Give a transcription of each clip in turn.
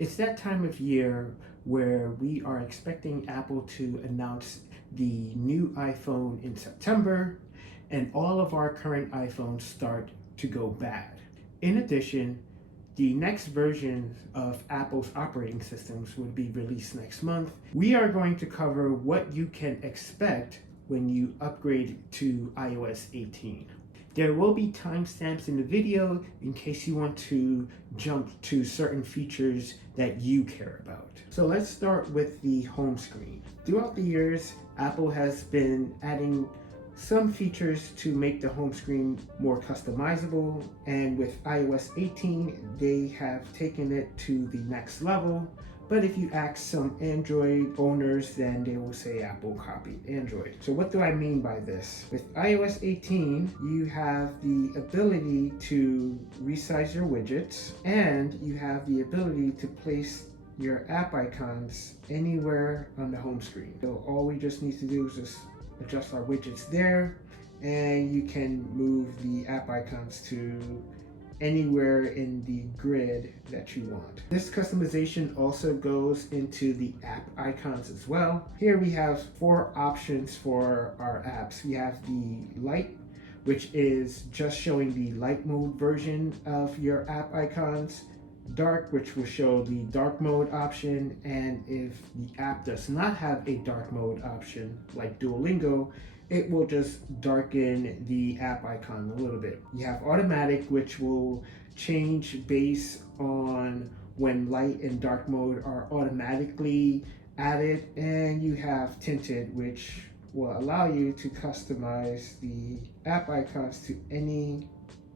It's that time of year where we are expecting Apple to announce the new iPhone in September, and all of our current iPhones start to go bad. In addition, the next version of Apple's operating systems will be released next month. We are going to cover what you can expect when you upgrade to iOS 18. There will be timestamps in the video in case you want to jump to certain features that you care about. So let's start with the home screen. Throughout the years, Apple has been adding some features to make the home screen more customizable, and with iOS 18, they have taken it to the next level. But if you ask some Android owners, then they will say Apple copied Android. So what do I mean by this? With iOS 18, you have the ability to resize your widgets, and you have the ability to place your app icons anywhere on the home screen. So all we just need to do is just adjust our widgets there, and you can move the app icons to anywhere in the grid that you want. This customization also goes into the app icons as well. Here we have 4 options for our apps. We have the light, which is just showing the light mode version of your app icons. Dark, which will show the dark mode option, and if the app does not have a dark mode option like Duolingo, it will just darken the app icon a little bit. You have automatic, which will change based on when light and dark mode are automatically added, and you have tinted, which will allow you to customize the app icons to any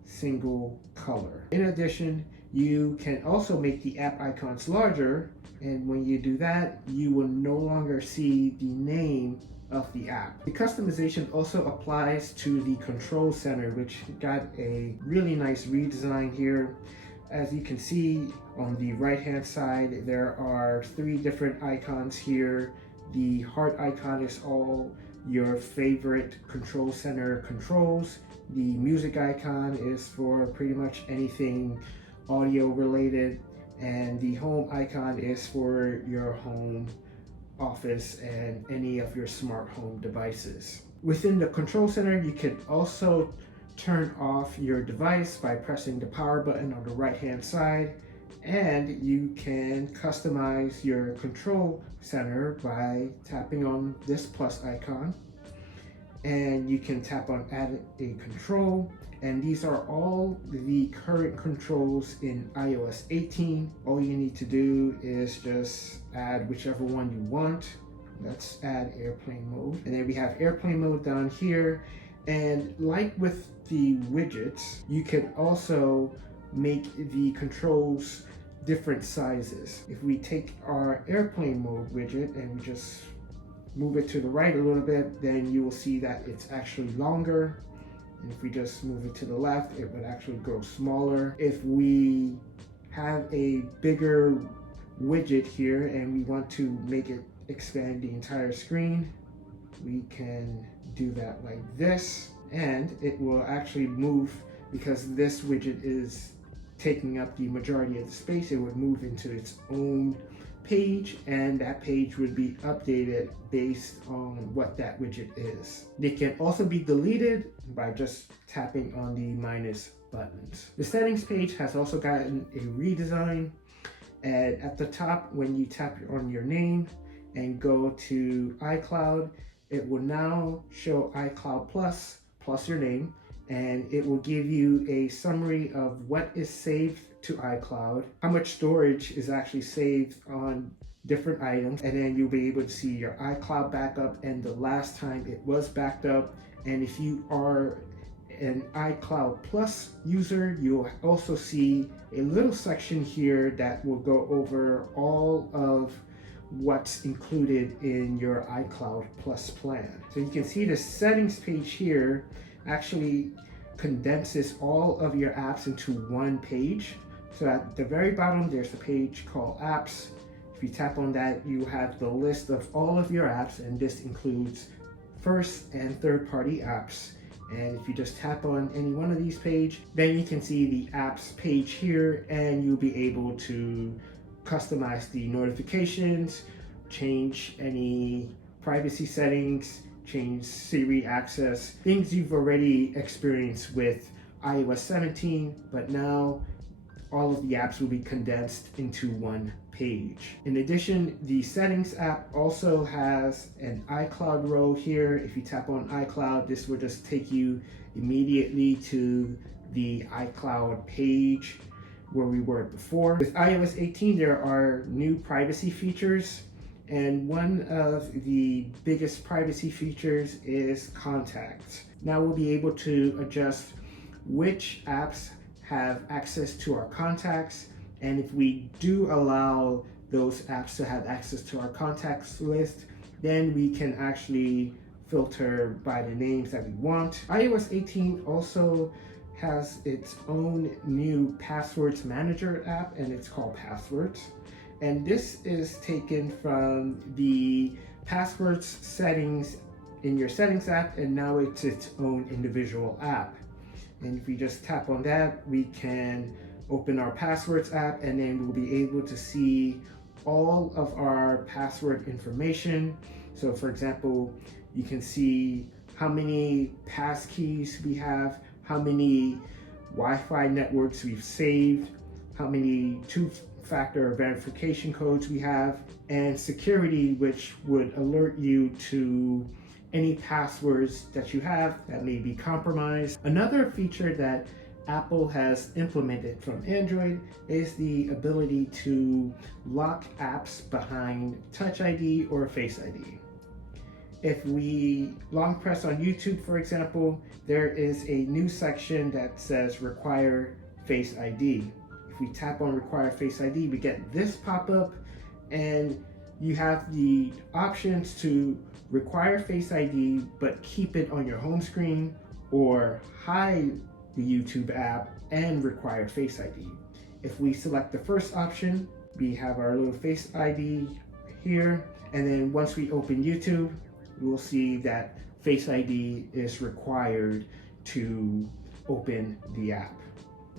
single color. In addition, you can also make the app icons larger, and when you do that, you will no longer see the name of the app. The customization also applies to the control center, which got a really nice redesign here. As you can see on the right hand side, there are 3 different icons here. The heart icon is all your favorite control center controls. The music icon is for pretty much anything audio related, and the home icon is for your home office and any of your smart home devices. Within the control center, you can also turn off your device by pressing the power button on the right hand side, and you can customize your control center by tapping on this plus icon, and you can tap on add a control, and these are all the current controls in iOS 18. All you need to do is just add whichever one you want. Let's add airplane mode, and then we have airplane mode down here. And like with the widgets, you can also make the controls different sizes. If we take our airplane mode widget and we just move it to the right a little bit, then you will see that it's actually longer. And if we just move it to the left, it would actually grow smaller. If we have a bigger widget here and we want to make it expand the entire screen, we can do that like this, and it will actually move. Because this widget is taking up the majority of the space, it would move into its own page, and that page would be updated based on what that widget is. They can also be deleted by just tapping on the minus buttons. The settings page has also gotten a redesign, and at the top, when you tap on your name and go to iCloud, it will now show iCloud plus your name, and it will give you a summary of what is saved to iCloud, how much storage is actually saved on different items, and then you'll be able to see your iCloud backup and the last time it was backed up. And if you are an iCloud Plus user, you'll also see a little section here that will go over all of what's included in your iCloud Plus plan. So you can see the settings page here actually condenses all of your apps into one page. So at the very bottom, there's a page called Apps. If you tap on that, you have the list of all of your apps, and this includes first and third party apps. And if you just tap on any one of these pages, then you can see the apps page here, and you'll be able to customize the notifications, change any privacy settings, change Siri access, things you've already experienced with iOS 17, but now all of the apps will be condensed into one page. In addition, the Settings app also has an iCloud row here. If you tap on iCloud, this will just take you immediately to the iCloud page where we were before. With iOS 18, there are new privacy features, and one of the biggest privacy features is contacts. Now we'll be able to adjust which apps have access to our contacts, and if we do allow those apps to have access to our contacts list, then we can actually filter by the names that we want. iOS 18 also has its own new passwords manager app, and it's called Passwords. And this is taken from the passwords settings in your Settings app, and now it's its own individual app. And if we just tap on that, we can open our Passwords app, and then we'll be able to see all of our password information. So for example, you can see how many passkeys we have, how many Wi-Fi networks we've saved, how many two-factor verification codes we have, and security, which would alert you to any passwords that you have that may be compromised. Another feature that Apple has implemented from Android is the ability to lock apps behind Touch ID or Face ID. If we long press on YouTube, for example, there is a new section that says Require Face ID. If we tap on Require Face ID, we get this pop-up, and you have the options to require Face ID but keep it on your home screen, or hide the YouTube app and require Face ID. If we select the first option, we have our little Face ID here, and then once we open YouTube, we'll see that Face ID is required to open the app.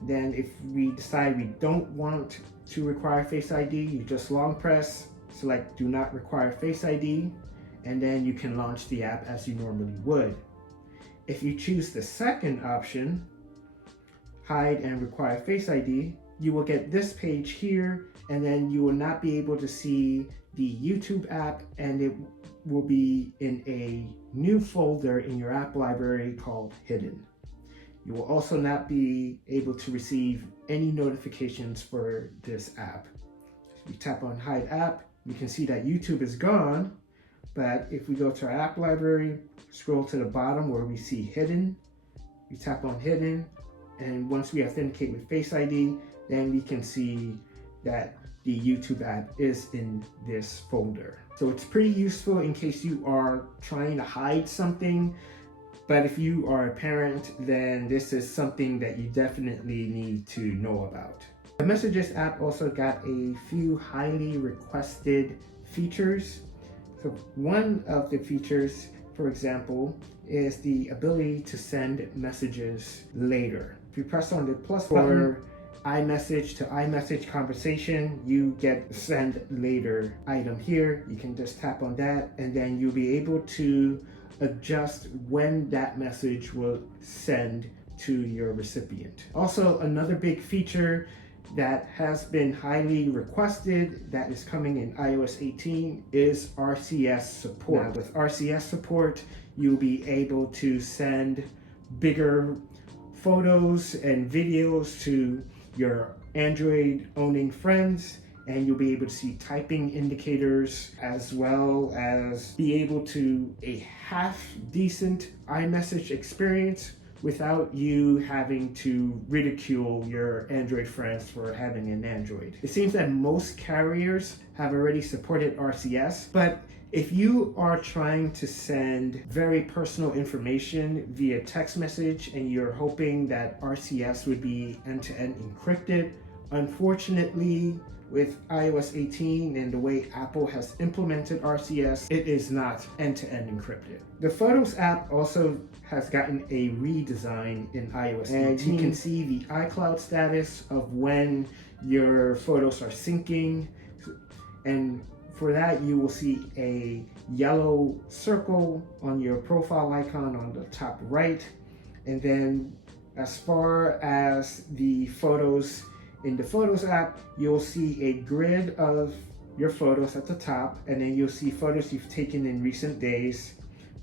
Then if we decide we don't want to require Face ID, you just long press, select Do Not Require Face ID, and then you can launch the app as you normally would. If you choose the second option, Hide and Require Face ID, you will get this page here, and then you will not be able to see the YouTube app, and it will be in a new folder in your app library called Hidden. You will also not be able to receive any notifications for this app. If you tap on Hide App, you can see that YouTube is gone, but if we go to our app library, scroll to the bottom where we see Hidden, we tap on Hidden, and once we authenticate with Face ID, then we can see that the YouTube app is in this folder. So it's pretty useful in case you are trying to hide something, but if you are a parent, then this is something that you definitely need to know about. The Messages app also got a few highly requested features. So one of the features, for example, is the ability to send messages later. If you press on the plus button, iMessage to iMessage conversation, you get send later item here. You can just tap on that, and then you'll be able to adjust when that message will send to your recipient. Also, another big feature that has been highly requested that is coming in iOS 18 is RCS support. Now, with RCS support, you'll be able to send bigger photos and videos to your Android owning friends, and you'll be able to see typing indicators, as well as be able to a half decent iMessage experience without you having to ridicule your Android friends for having an Android. It seems that most carriers have already supported RCS, but if you are trying to send very personal information via text message and you're hoping that RCS would be end-to-end encrypted, unfortunately, with iOS 18 and the way Apple has implemented RCS, it is not end-to-end encrypted. The Photos app also has gotten a redesign in iOS 18. And you can see the iCloud status of when your photos are syncing, And for that, you will see a yellow circle on your profile icon on the top right. And then as far as the photos in the Photos app, you'll see a grid of your photos at the top, and then you'll see photos you've taken in recent days,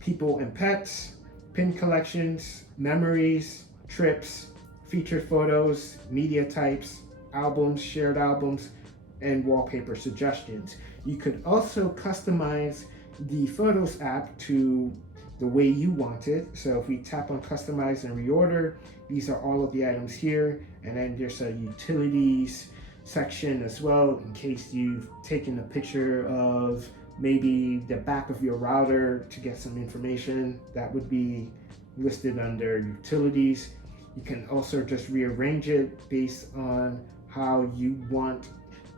people and pets, pin collections, memories, trips, featured photos, media types, albums, shared albums, and wallpaper suggestions. You could also customize the Photos app to the way you want it. So if we tap on customize and reorder, these are all of the items here. And then there's a utilities section as well, in case you've taken a picture of maybe the back of your router to get some information. That would be listed under utilities. You can also just rearrange it based on how you want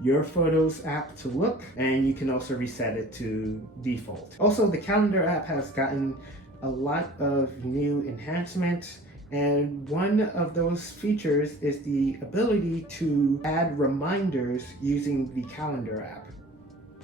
your Photos app to look, and you can also reset it to default. Also, the Calendar app has gotten a lot of new enhancements, and one of those features is the ability to add reminders using the Calendar app.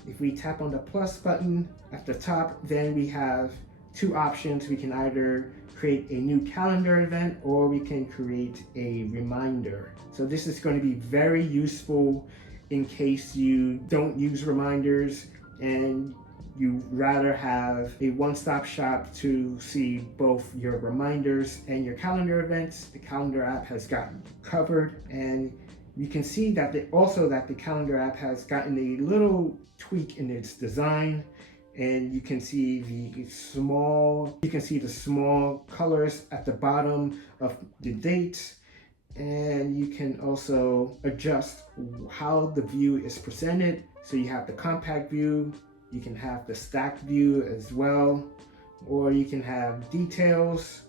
If we tap on the plus button at the top, then we have two options. We can either create a new calendar event, or we can create a reminder. So this is going to be very useful in case you don't use reminders and you rather have a one-stop shop to see both your reminders and your calendar events. The Calendar app has gotten covered, and you can see that the Calendar app has gotten a little tweak in its design, and you can see the small colors at the bottom of the dates. And you can also adjust how the view is presented. So you have the compact view, you can have the stacked view as well, or you can have details,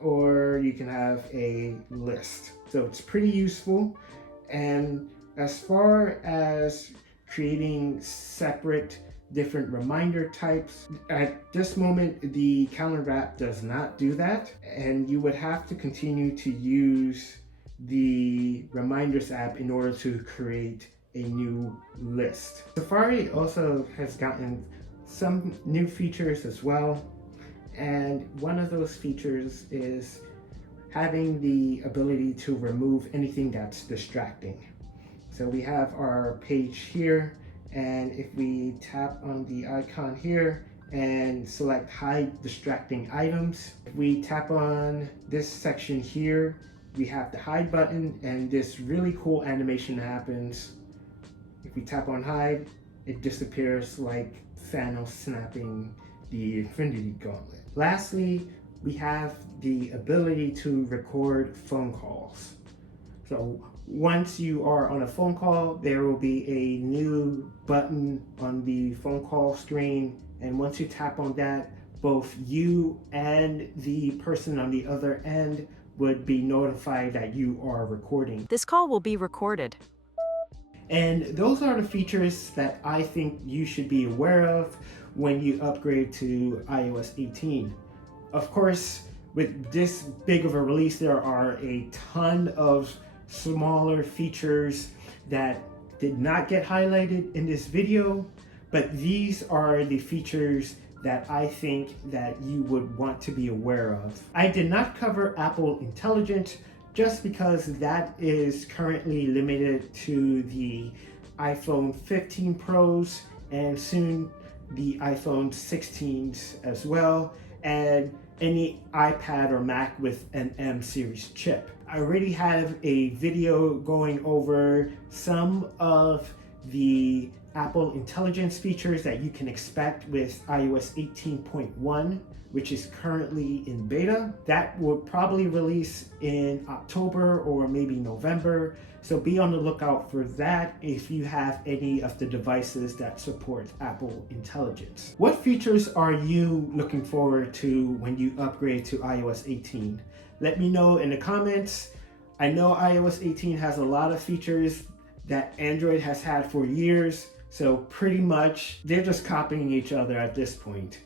or you can have a list. So it's pretty useful. And as far as creating separate different reminder types, at this moment the Calendar app does not do that, and you would have to continue to use the Reminders app in order to create a new list. Safari also has gotten some new features as well, and one of those features is having the ability to remove anything that's distracting. So we have our page here, and if we tap on the icon here and select hide distracting items, if we tap on this section here, we have the hide button, and this really cool animation happens. If we tap on hide, it disappears like Thanos snapping the Infinity Gauntlet. Lastly, we have the ability to record phone calls. So once you are on a phone call, there will be a new button on the phone call screen, and once you tap on that, both you and the person on the other end would be notified that you are recording. This call will be recorded. And those are the features that I think you should be aware of when you upgrade to iOS 18. Of course, with this big of a release, there are a ton of smaller features that did not get highlighted in this video, but these are the features that I think that you would want to be aware of. I did not cover Apple Intelligence just because that is currently limited to the iPhone 15 Pros and soon the iPhone 16s as well, and any iPad or Mac with an M series chip. I already have a video going over some of the Apple Intelligence features that you can expect with iOS 18.1, which is currently in beta. That will probably release in October or maybe November. So be on the lookout for that if you have any of the devices that support Apple Intelligence. What features are you looking forward to when you upgrade to iOS 18? Let me know in the comments. I know iOS 18 has a lot of features that Android has had for years, so pretty much they're just copying each other at this point.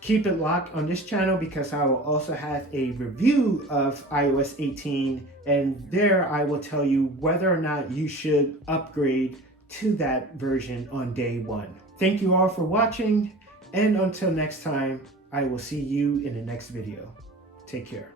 Keep it locked on this channel because I will also have a review of iOS 18, and there I will tell you whether or not you should upgrade to that version on day one. Thank you all for watching, and until next time, I will see you in the next video. Take care.